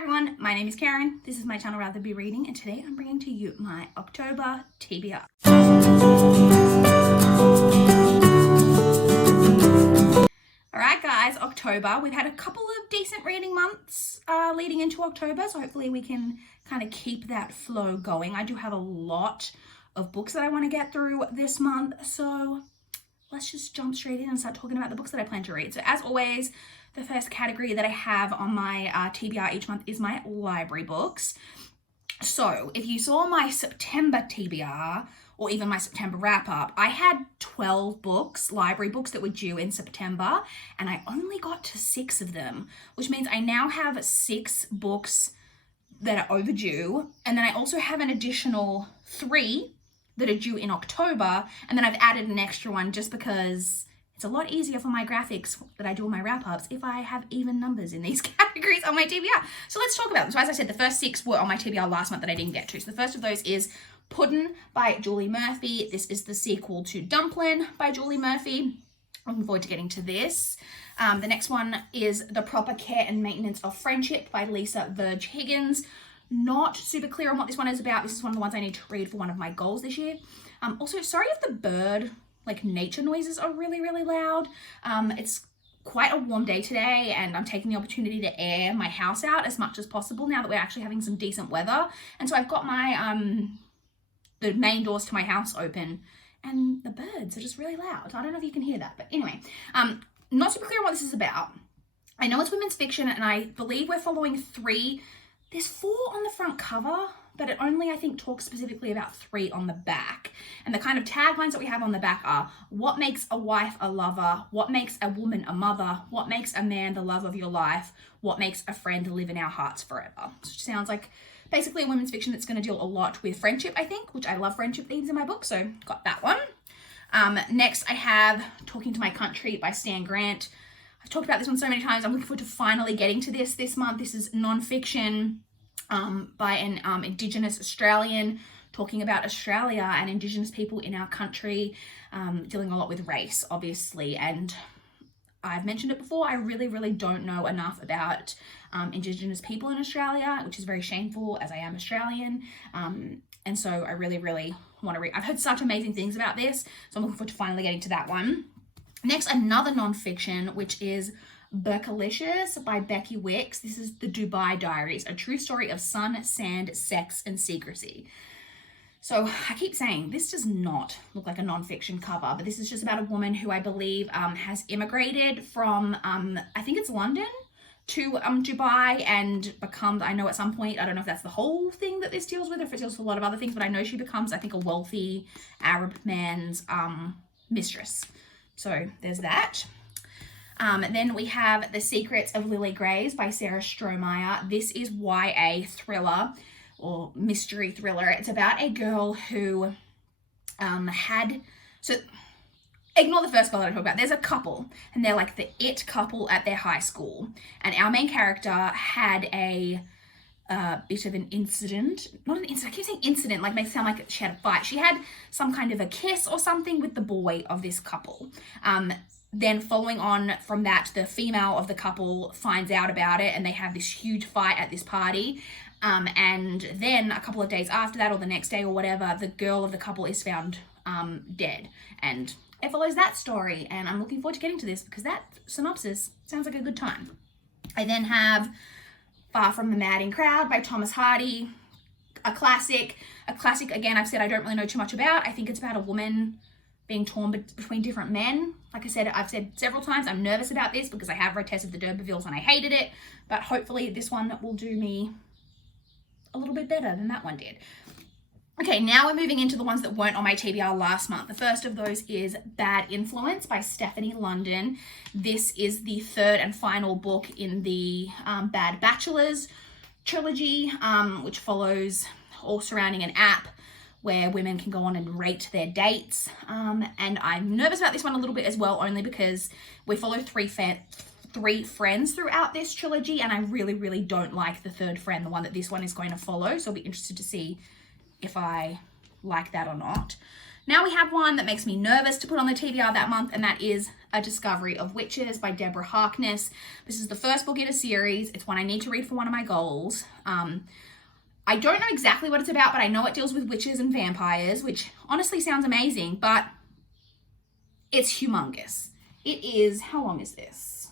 everyone, my name is Karen, this is my channel RatherBeReading, and today I'm bringing to you my October TBR. Alright guys, October, we've had a couple of decent reading months leading into October, so hopefully we can kind of keep that flow going. I do have a lot of books that I want to get through this month, so let's just jump straight in and start talking about the books that I plan to read. So as always, the first category that I have on my TBR each month is my library books. So if you saw my September TBR or even my September wrap up, I had 12 books, library books that were due in September, and I only got to 6 of them, which means I now have 6 books that are overdue. And then I also have an additional 3 that are due in October, and then I've added an extra one just because it's a lot easier for my graphics that I do on my wrap-ups if I have even numbers in these categories on my TBR. So let's talk about them. So as I said, the first 6 were on my TBR last month that I didn't get to. So the first of those is Puddin' by Julie Murphy. This is the sequel to Dumplin' by Julie Murphy. Looking forward to getting to this. The next one is The Proper Care and Maintenance of Friendship by Lisa Verge Higgins. Not super clear on what this one is about. This is one of the ones I need to read for one of my goals this year. Also, sorry if the bird, like nature noises are really, really loud. It's quite a warm day today and I'm taking the opportunity to air my house out as much as possible now that we're actually having some decent weather. And so I've got my, the main doors to my house open and the birds are just really loud. I don't know if you can hear that, but anyway, not super clear what this is about. I know it's women's fiction and I believe we're following 3. There's 4 on the front cover, but it only, I think, talks specifically about 3 on the back. And the kind of taglines that we have on the back are, what makes a wife a lover? What makes a woman a mother? What makes a man the love of your life? What makes a friend live in our hearts forever? Which sounds like basically a women's fiction that's going to deal a lot with friendship, I think, which I love friendship themes in my book, so got that one. Next, I have Talking to My Country by Stan Grant. I've talked about this one so many times. I'm looking forward to finally getting to this month. This is non-fiction by an Indigenous Australian talking about Australia and Indigenous people in our country, dealing a lot with race, obviously. And I've mentioned it before, I really, really don't know enough about Indigenous people in Australia, which is very shameful as I am Australian. And so I really, really want to read. I've heard such amazing things about this, so I'm looking forward to finally getting to that one. Next, another non-fiction, which is Burkalicious by Becky Wicks. This is the Dubai Diaries, a true story of sun, sand, sex, and secrecy. So I keep saying this does not look like a non-fiction cover, but this is just about a woman who I believe has immigrated from, I think it's London, to Dubai and becomes, I know at some point, I don't know if that's the whole thing that this deals with or if it deals with a lot of other things, but I know she becomes, I think, a wealthy Arab man's mistress. So there's that. Then we have The Secrets of Lily Graves by Sarah Strohmeyer. This is YA thriller or mystery thriller. It's about a girl who so ignore the first girl that I talk about. There's a couple and they're like the it couple at their high school. And our main character had a bit of an incident, not an incident, I keep saying incident, like makes it sound like she had a fight. She had some kind of a kiss or something with the boy of this couple. Then following on from that, the female of the couple finds out about it and they have this huge fight at this party. And then a couple of days after that or the next day or whatever, the girl of the couple is found dead. And it follows that story. And I'm looking forward to getting to this because that synopsis sounds like a good time. I then have Far From the Madding Crowd by Thomas Hardy. A classic again, I've said I don't really know too much about. I think it's about a woman being torn between different men. Like I said, I've said several times, I'm nervous about this because I have read Tess of the D'Urbervilles and I hated it, but hopefully this one will do me a little bit better than that one did. Okay, now we're moving into the ones that weren't on my TBR last month. The first of those is Bad Influence by Stephanie London. This is the 3rd and final book in the Bad Bachelors trilogy, which follows all surrounding an app where women can go on and rate their dates. And I'm nervous about this one a little bit as well, only because we follow 3 friends throughout this trilogy, and I really, really don't like the 3rd friend, the one that this one is going to follow. So I'll be interested to see if I like that or not. Now we have one that makes me nervous to put on the TBR that month, and that is A Discovery of Witches by Deborah Harkness. This is the first book in a series. It's one I need to read for one of my goals. I don't know exactly what it's about, but I know it deals with witches and vampires, which honestly sounds amazing, but it's humongous. It is, how long is this?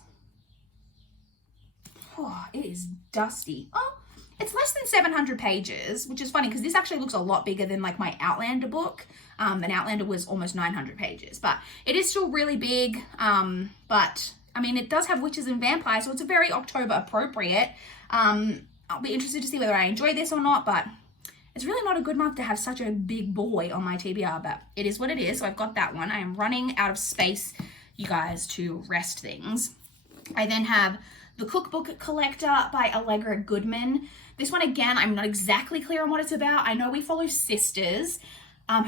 Oh, it is dusty. Oh, it's less than 700 pages, which is funny because this actually looks a lot bigger than like my Outlander book. And Outlander was almost 900 pages, but it is still really big. But I mean, it does have witches and vampires, so it's a very October appropriate. I'll be interested to see whether I enjoy this or not, but it's really not a good month to have such a big boy on my TBR, but it is what it is. So I've got that one. I am running out of space, you guys, to rest things. I then have The Cookbook Collector by Allegra Goodman. This one, again, I'm not exactly clear on what it's about. I know we follow sisters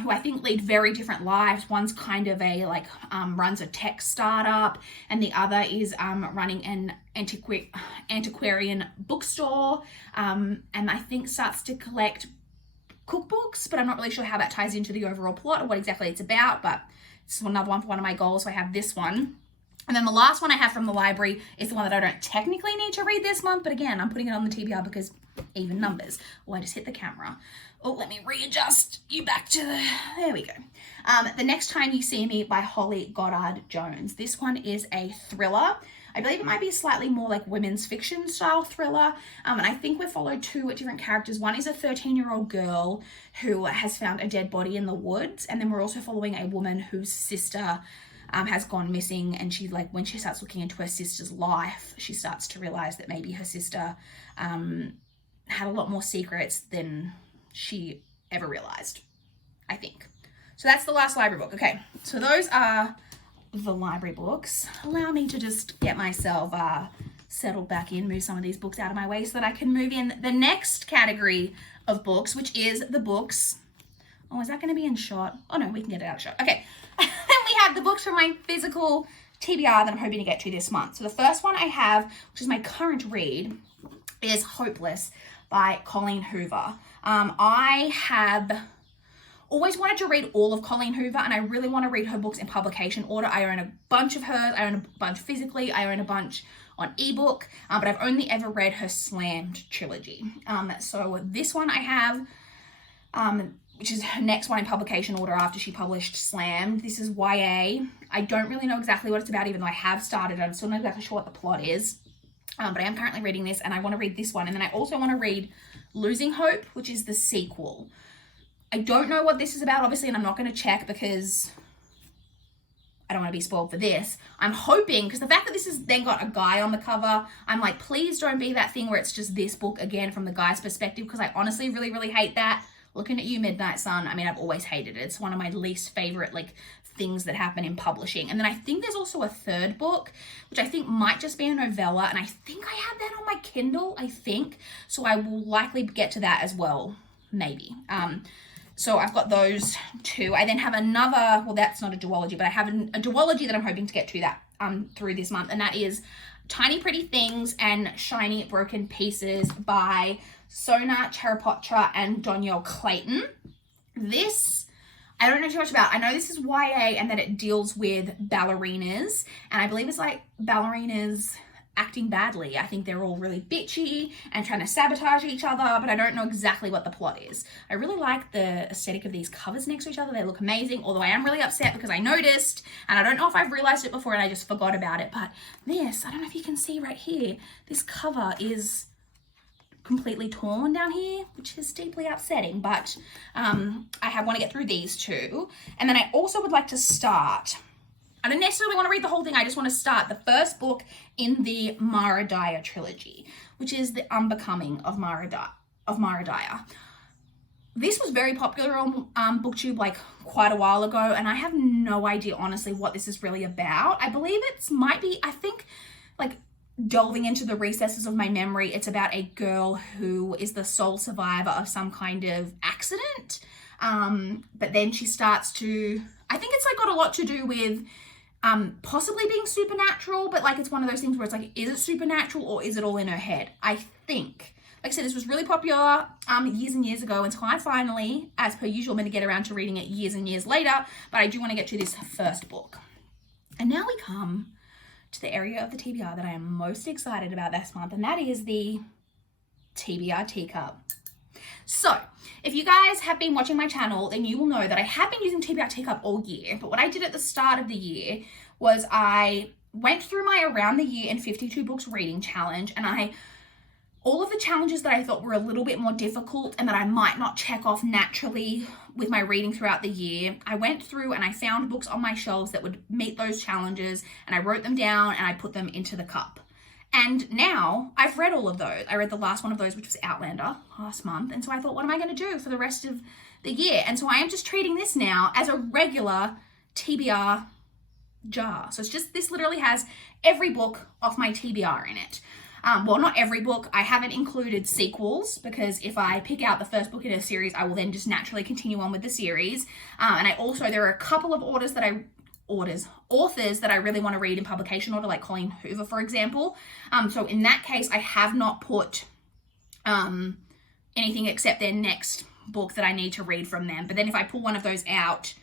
who I think lead very different lives. One's kind of a, runs a tech startup, and the other is running an antiquarian bookstore, and I think starts to collect cookbooks, but I'm not really sure how that ties into the overall plot or what exactly it's about, but it's another one for one of my goals, so I have this one. And then the last one I have from the library is the one that I don't technically need to read this month, but again, I'm putting it on the TBR because even numbers. Oh, I just hit the camera. Oh, let me readjust you back to there we go. The Next Time You See Me by Holly Goddard Jones. This one is a thriller. I believe it might be slightly more like women's fiction style thriller. And I think we follow two different characters. One is a 13-year-old girl who has found a dead body in the woods. And then we're also following a woman whose sister has gone missing, and she, when she starts looking into her sister's life, she starts to realize that maybe her sister had a lot more secrets than she ever realized, I think. So that's the last library book. Okay, so those are the library books. Allow me to just get myself settled back in, move some of these books out of my way so that I can move in the next category of books, which is the books. Oh, is that going to be in shot? Oh no, we can get it out of shot. Okay. Then we have the books from my physical TBR that I'm hoping to get to this month. So the first one I have, which is my current read, is Hopeless by Colleen Hoover. I have always wanted to read all of Colleen Hoover, and I really want to read her books in publication order. I own a bunch of hers. I own a bunch physically. I own a bunch on ebook, but I've only ever read her Slammed trilogy. So this one I have, which is her next one in publication order after she published Slammed. This is YA. I don't really know exactly what it's about, even though I have started. I'm still not exactly sure what the plot is. But I am currently reading this, and I want to read this one. And then I also want to read Losing Hope, which is the sequel. I don't know what this is about, obviously, and I'm not going to check because I don't want to be spoiled for this. I'm hoping, because the fact that this has then got a guy on the cover, I'm like, please don't be that thing where it's just this book again from the guy's perspective, because I honestly really, really hate that. Looking at you, Midnight Sun. I mean, I've always hated it. It's one of my least favorite, things that happen in publishing. And then I think there's also a third book, which I think might just be a novella. And I think I have that on my Kindle, I think. So I will likely get to that as well, maybe. So I've got those two. I then have another, well, that's not a duology, but I have a duology that I'm hoping to get to that through this month. And that is Tiny Pretty Things and Shiny Broken Pieces by Sona Charapotra and Donielle Clayton. This, I don't know too much about. I know this is YA and that it deals with ballerinas. And I believe it's ballerinas acting badly. I think they're all really bitchy and trying to sabotage each other, but I don't know exactly what the plot is. I really like the aesthetic of these covers next to each other. They look amazing, although I am really upset because I noticed, and I don't know if I've realized it before and I just forgot about it, but this, I don't know if you can see right here, this cover is completely torn down here, which is deeply upsetting, but I want to get through these two. And then I also would like to start, I don't necessarily want to read the whole thing, I just want to start the first book in the Mara Dyer trilogy, which is The Unbecoming of Mara Dyer. This was very popular on BookTube quite a while ago, and I have no idea honestly what this is really about. I believe it might be, I think, delving into the recesses of my memory, it's about a girl who is the sole survivor of some kind of accident, but then she starts to, I think it's got a lot to do with possibly being supernatural, but it's one of those things where it's is it supernatural or is it all in her head? I think Like I said, this was really popular years and years ago, and so I finally, as per usual, I'm going to get around to reading it years and years later, but I do want to get to this first book. And now we come to the area of the TBR that I am most excited about this month, and that is the TBR teacup. So, if you guys have been watching my channel, then you will know that I have been using TBR teacup all year, but what I did at the start of the year was I went through my around the year and 52 books reading challenge, and all of the challenges that I thought were a little bit more difficult and that I might not check off naturally with my reading throughout the year, I went through and I found books on my shelves that would meet those challenges, and I wrote them down and I put them into the cup. And now I've read all of those. I read the last one of those, which was Outlander, last month. And so I thought, what am I going to do for the rest of the year? And so I am just treating this now as a regular TBR jar. So it's just, this literally has every book off my TBR in it. Well, not every book. I haven't included sequels, because if I pick out the first book in a series, I will then just naturally continue on with the series. And there are a couple of authors that I really want to read in publication order, like Colleen Hoover, for example. So in that case, I have not put anything except their next book that I need to read from them. But then if I pull one of those out,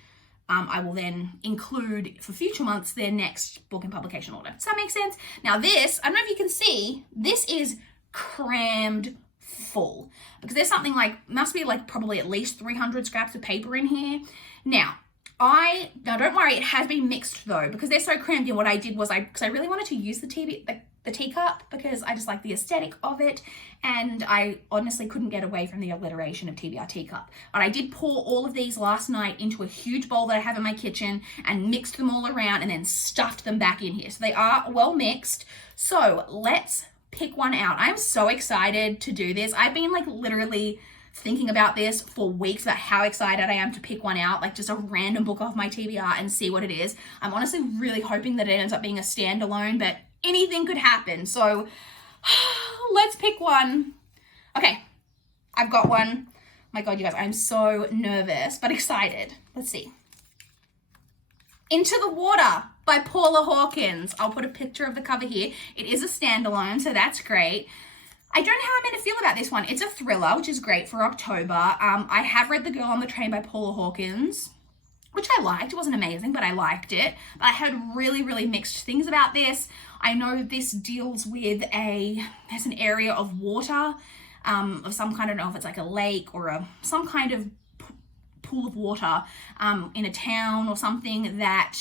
I will then include for future months their next book in publication order. Does that make sense? Now this, I don't know if you can see, this is crammed full, because there's something like, must be like probably at least 300 scraps of paper in here. Now don't worry, it has been mixed though, because they're so crammed in. What I did was because I really wanted to use the teacup, because I just like the aesthetic of it, and I honestly couldn't get away from the alliteration of TBR teacup. But I did pour all of these last night into a huge bowl that I have in my kitchen and mixed them all around and then stuffed them back in here. So they are well mixed. So let's pick one out. I'm so excited to do this. I've been like literally thinking about this for weeks, about how excited I am to pick one out, like just a random book off my TBR and see what it is. I'm honestly really hoping that it ends up being a standalone, but anything could happen. So let's pick one. Okay, I've got one. My God, you guys, I'm so nervous, but excited. Let's see. Into the Water by Paula Hawkins. I'll put a picture of the cover here. It is a standalone, so that's great. I don't know how I'm going to feel about this one. It's a thriller, which is great for October. I have read The Girl on the Train by Paula Hawkins, which I liked. It wasn't amazing, but I liked it. But I heard really, really mixed things about this. I know this deals with there's an area of water, of some kind, I don't know if it's like a lake or some kind of pool of water in a town or something that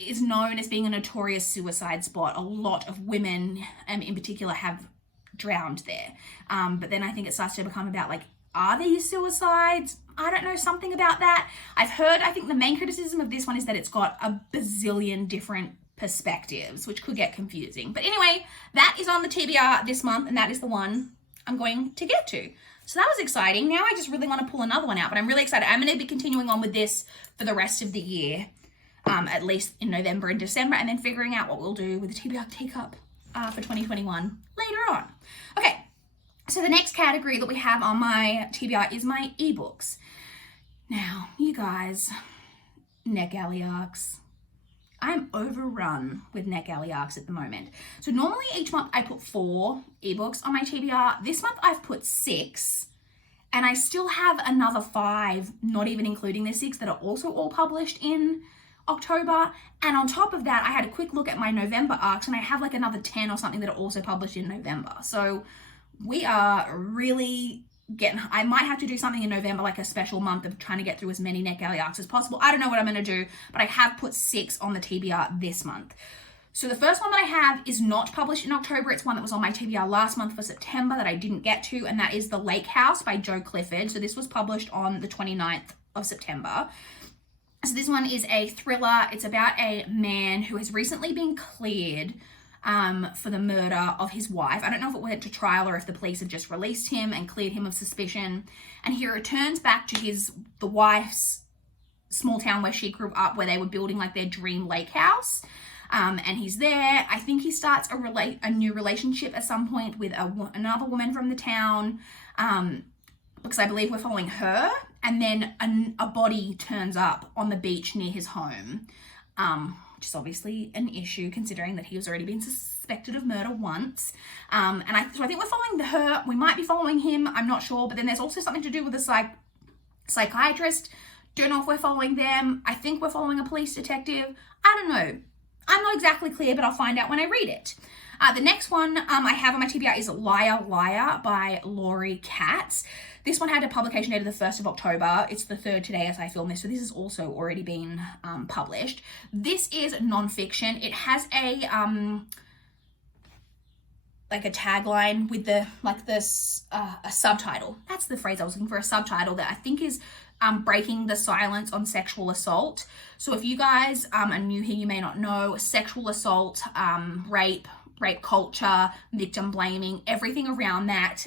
is known as being a notorious suicide spot. A lot of women in particular have drowned there. But then I think it starts to become about like, are these suicides? I don't know, something about that. I think the main criticism of this one is that it's got a bazillion different perspectives, which could get confusing. But anyway, that is on the TBR this month, and that is the one I'm going to get to. So that was exciting. Now I just really want to pull another one out, but I'm really excited. I'm going to be continuing on with this for the rest of the year, at least in November and December, and then figuring out what we'll do with the TBR teacup for 2021 later on. Okay, so the next category that we have on my TBR is my ebooks. Now, you guys, neck alley arcs. I'm overrun with neck alley arcs at the moment. So normally each month I put 4 ebooks on my TBR. This month I've put 6, and I still have another 5, not even including the 6, that are also all published in October. And on top of that, I had a quick look at my November arcs, and I have like another 10 or something that are also published in November. So we are really I might have to do something in November, like a special month of trying to get through as many neck alley arcs as possible. I don't know what I'm going to do, but I have put 6 on the TBR this month. So the first one that I have is not published in October. It's one that was on my TBR last month for September that I didn't get to, and that is The Lake House by Jo Clifford. So this was published on the 29th of September. So this one is a thriller. It's about a man who has recently been cleared for the murder of his wife. I don't know if it went to trial or if the police have just released him and cleared him of suspicion. And he returns back to the wife's small town where she grew up, where they were building like their dream lake house. And he's there. I think he starts a new relationship at some point with another woman from the town, because I believe we're following her. And then a body turns up on the beach near his home, which is obviously an issue considering that he has already been suspected of murder once. So I think we're following her. We might be following him. I'm not sure. But then there's also something to do with the psychiatrist. Don't know if we're following them. I think we're following a police detective. I don't know. I'm not exactly clear, but I'll find out when I read it. The next one I have on my TBR is Liar Liar by Laurie Katz. This one had a publication date of the 1st of October. It's the 3rd today as I film this, so this has also already been published. This is nonfiction. It has a tagline with a subtitle. That's the phrase I was looking for, a subtitle that I think is breaking the silence on sexual assault. So if you guys are new here, you may not know, sexual assault, rape culture, victim blaming, everything around that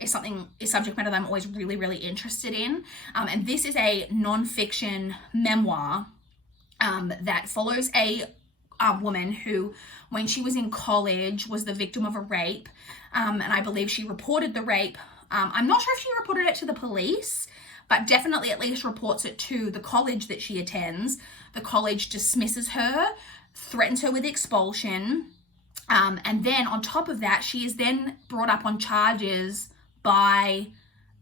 is subject matter that I'm always really, really interested in. And this is a nonfiction memoir that follows a woman who, when she was in college, was the victim of a rape. And I believe she reported the rape. I'm not sure if she reported it to the police, but definitely at least reports it to the college that she attends. The college dismisses her, threatens her with expulsion. And then on top of that, she is then brought up on charges by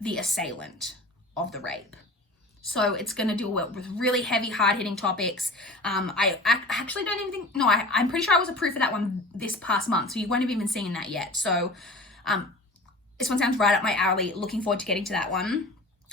the assailant of the rape. So it's going to deal with really heavy, hard-hitting topics. I actually don't even think, no, I'm pretty sure I was approved for that one this past month, so you won't have even seen that yet. So this one sounds right up my alley. Looking forward to getting to that one.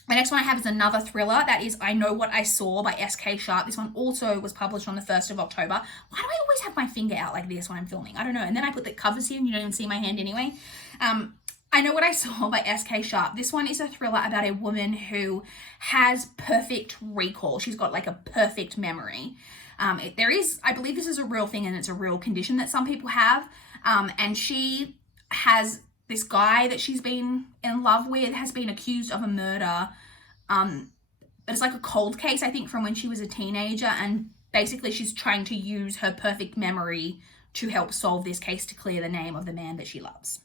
The next one I have is another thriller. That is I Know What I Saw by S.K. Sharp. This one also was published on the 1st of October. Why do I always have my finger out like this when I'm filming? I don't know. And then I put the covers here and you don't even see my hand anyway. I Know What I Saw by S.K. Sharp. This one is a thriller about a woman who has perfect recall. She's got like a perfect memory. I believe this is a real thing and it's a real condition that some people have. And she has this guy that she's been in love with has been accused of a murder. But it's like a cold case, I think, from when she was a teenager. And basically she's trying to use her perfect memory to help solve this case to clear the name of the man that she loves.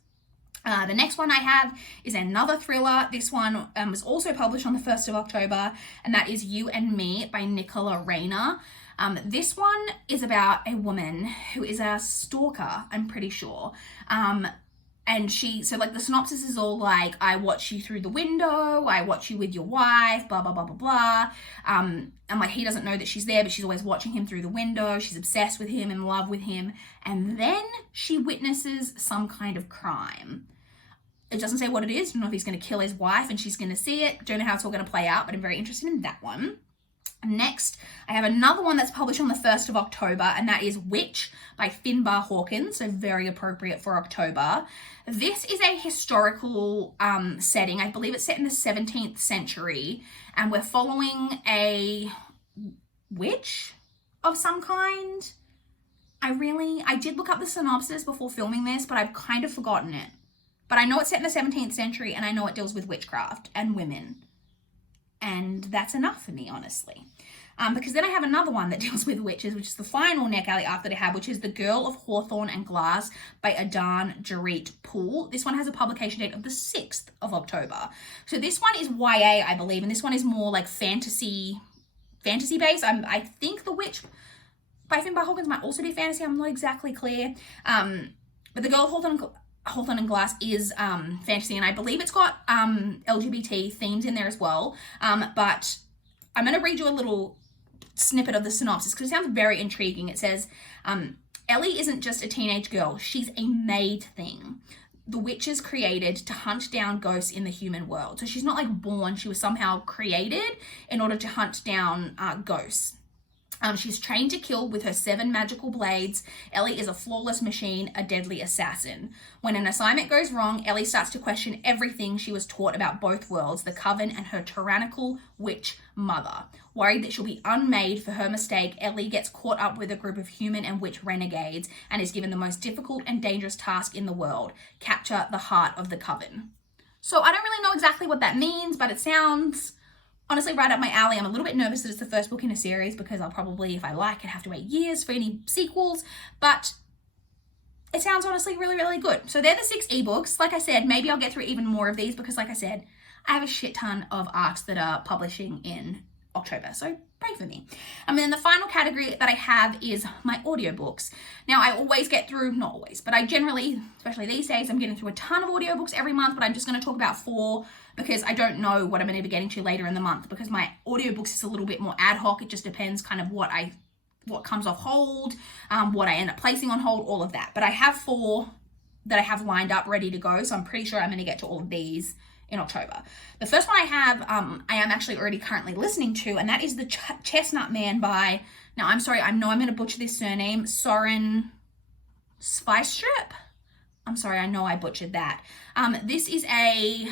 The next one I have is another thriller. This one was also published on the 1st of October, and that is You and Me by Nicola Rayner. This one is about a woman who is a stalker, I'm pretty sure. And the synopsis is all like, I watch you through the window, I watch you with your wife, blah, blah, blah, blah, blah. And like, he doesn't know that she's there, but she's always watching him through the window. She's obsessed with him, in love with him. And then she witnesses some kind of crime. It doesn't say what it is. I don't know if he's going to kill his wife and she's going to see it. Don't know how it's all going to play out, but I'm very interested in that one. Next, I have another one that's published on the 1st of October, and that is Witch by Finbar Hawkins, so very appropriate for October. This is a historical setting. I believe it's set in the 17th century, and we're following a witch of some kind. I did look up the synopsis before filming this, but I've kind of forgotten it. But I know it's set in the 17th century, and I know it deals with witchcraft and women. And that's enough for me, honestly. Because then I have another one that deals with witches, which is the final neck alley after they have, which is The Girl of Hawthorne and Glass by Adan Jarit Poole. This one has a publication date of the 6th of October. So this one is YA, I believe, and this one is more like fantasy based. I think The Witch by Finbar Hawkins might also be fantasy. I'm not exactly clear. But The Girl of Hawthorne and Glass is fantasy, and I believe it's got LGBT themes in there as well. But I'm going to read you a little snippet of the synopsis because it sounds very intriguing. It says, Ellie isn't just a teenage girl, she's a made thing. The witch is created to hunt down ghosts in the human world. So she's not like born, she was somehow created in order to hunt down ghosts. She's trained to kill with her 7 magical blades. Ellie is a flawless machine, a deadly assassin. When an assignment goes wrong, Ellie starts to question everything she was taught about both worlds, the Coven and her tyrannical witch mother. Worried that she'll be unmade for her mistake, Ellie gets caught up with a group of human and witch renegades and is given the most difficult and dangerous task in the world: capture the heart of the Coven. So I don't really know exactly what that means, but it sounds honestly right up my alley. I'm a little bit nervous that it's the first book in a series because I'll probably, if I like it, have to wait years for any sequels, but it sounds honestly really, really good. So they're the 6 ebooks. Like I said, maybe I'll get through even more of these because, like I said, I have a shit ton of arcs that are publishing in October. So pray for me. And then the final category that I have is my audiobooks. Now I always get through, not always, but I generally, especially these days, I'm getting through a ton of audiobooks every month, but I'm just going to talk about 4 because I don't know what I'm going to be getting to later in the month, because my audiobooks is a little bit more ad hoc. It just depends kind of what comes off hold, what I end up placing on hold, all of that. But I have 4 that I have lined up ready to go. So I'm pretty sure I'm going to get to all of these in October. The first one I have, I am actually already currently listening to, and that is the Chestnut Man by, now I'm sorry, I know I'm going to butcher this surname, Soren Spystrup. I'm sorry, I know I butchered that. This is a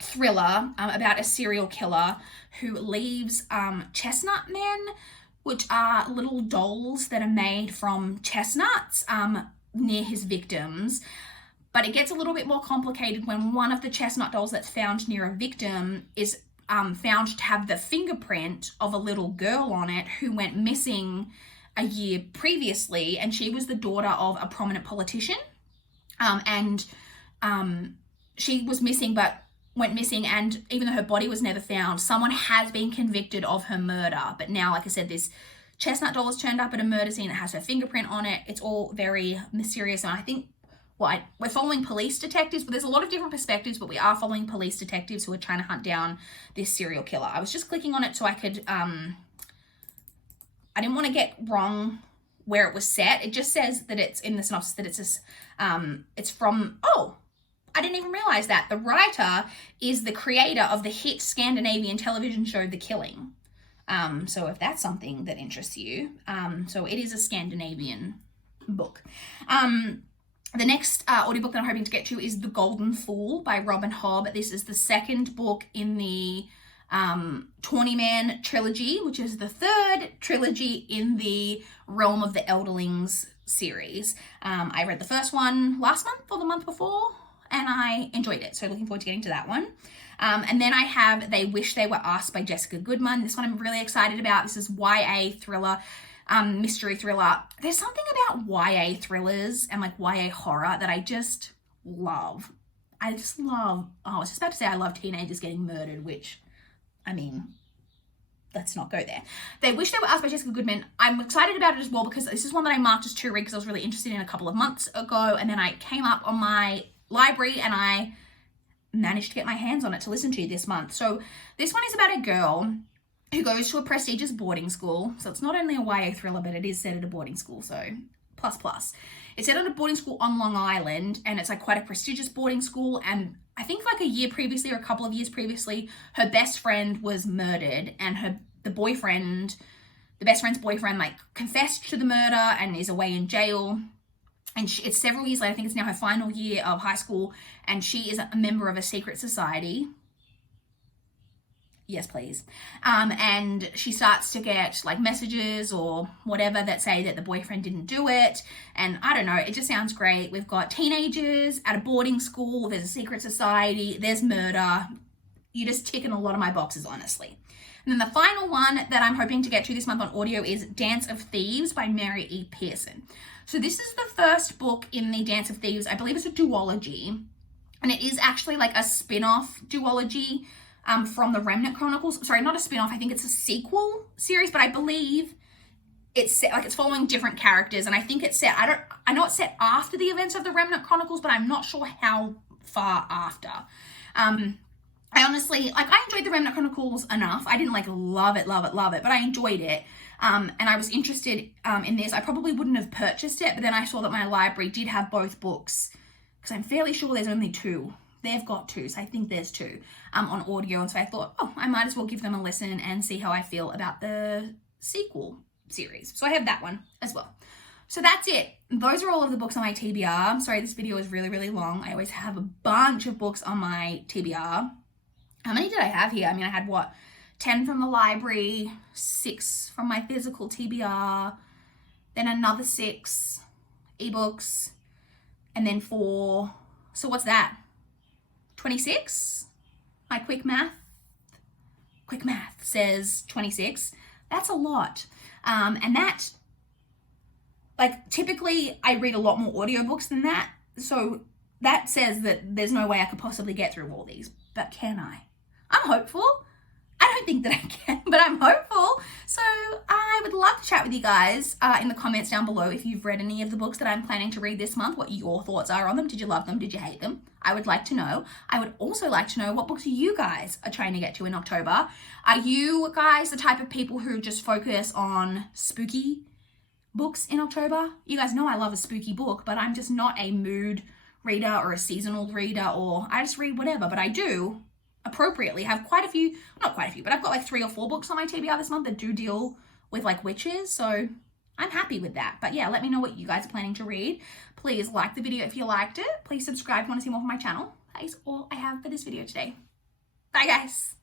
thriller about a serial killer who leaves chestnut men, which are little dolls that are made from chestnuts, near his victims. But it gets a little bit more complicated when one of the chestnut dolls that's found near a victim is found to have the fingerprint of a little girl on it who went missing a year previously, and she was the daughter of a prominent politician. She was missing, but went missing, and even though her body was never found, someone has been convicted of her murder. But now, like I said, this chestnut doll has turned up at a murder scene. It has her fingerprint on it. It's all very mysterious, and I think we're following police detectives, but there's a lot of different perspectives, but we are following police detectives who are trying to hunt down this serial killer. I was just clicking on it so I could, I didn't want to get wrong where it was set. It just says that it's in the synopsis that it's from, I didn't even realize that. The writer is the creator of the hit Scandinavian television show, The Killing. So if that's something that interests you, so it is a Scandinavian book. The next audiobook that I'm hoping to get to is The Golden Fool by Robin Hobb. This is the second book in the Tawny Man trilogy, which is the third trilogy in the Realm of the Elderlings series. I read the first one last month or the month before, and I enjoyed it. So looking forward to getting to that one. And then I have They Wish They Were Us by Jessica Goodman. This one I'm really excited about. This is YA thriller. Mystery thriller. There's something about YA thrillers and like YA horror that I just love. I was just about to say I love teenagers getting murdered, which, I mean, let's not go there. They Wish They Were Us by Jessica Goodman. I'm excited about it as well because this is one that I marked as to read because I was really interested in a couple of months ago, and then I came up on my library and I managed to get my hands on it to listen to this month. So this one is about a girl who goes to a prestigious boarding school. So it's not only a YA thriller, but it is set at a boarding school. So plus. It's set at a boarding school on Long Island, and it's like quite a prestigious boarding school. And I think like a year previously or a couple of years previously, her best friend was murdered, and the best friend's boyfriend like confessed to the murder and is away in jail. And it's several years later. I think it's now her final year of high school, and she is a member of a secret society. Yes, please. And she starts to get like messages or whatever that say that the boyfriend didn't do it. And I don't know, it just sounds great. We've got teenagers at a boarding school. There's a secret society. There's murder. You're just ticking a lot of my boxes, honestly. And then the final one that I'm hoping to get to this month on audio is Dance of Thieves by Mary E. Pearson. So this is the first book in the Dance of Thieves. I believe it's a duology. And it is actually like a spin-off duology from the Remnant Chronicles. Sorry, not a spin-off. I think it's a sequel series, but I believe it's set, like it's following different characters. And I think it's set, I know it's set after the events of the Remnant Chronicles, but I'm not sure how far after. I honestly, like I enjoyed the Remnant Chronicles enough. I didn't like love it, but I enjoyed it. And I was interested in this. I probably wouldn't have purchased it, but then I saw that my library did have both books because I'm fairly sure there's only 2. They've got 2, so I think there's 2 on audio. And so I thought, I might as well give them a listen and see how I feel about the sequel series. So I have that one as well. So that's it. Those are all of the books on my TBR. I'm sorry, this video is really, really long. I always have a bunch of books on my TBR. How many did I have here? I mean, I had 10 from the library, 6 from my physical TBR, then another 6 ebooks, and then 4. So what's that? 26? My quick math says 26. That's a lot. And that, like, typically I read a lot more audiobooks than that. So that says that there's no way I could possibly get through all these. But can I? I'm hopeful. I don't think that I can, but I'm hopeful. So I would love to chat with you guys in the comments down below if you've read any of the books that I'm planning to read this month, what your thoughts are on them. Did you love them? Did you hate them? I would like to know. I would also like to know what books you guys are trying to get to in October. Are you guys the type of people who just focus on spooky books in October? You guys know I love a spooky book, but I'm just not a mood reader or a seasonal reader, or I just read whatever. But I do appropriately have quite a few, not quite a few, but I've got like 3 or 4 books on my TBR this month that do deal with like witches, so I'm happy with that. But yeah, let me know what you guys are planning to read. Please like the video if you liked it. Please subscribe if you want to see more from my channel. That is all I have for this video today. Bye guys.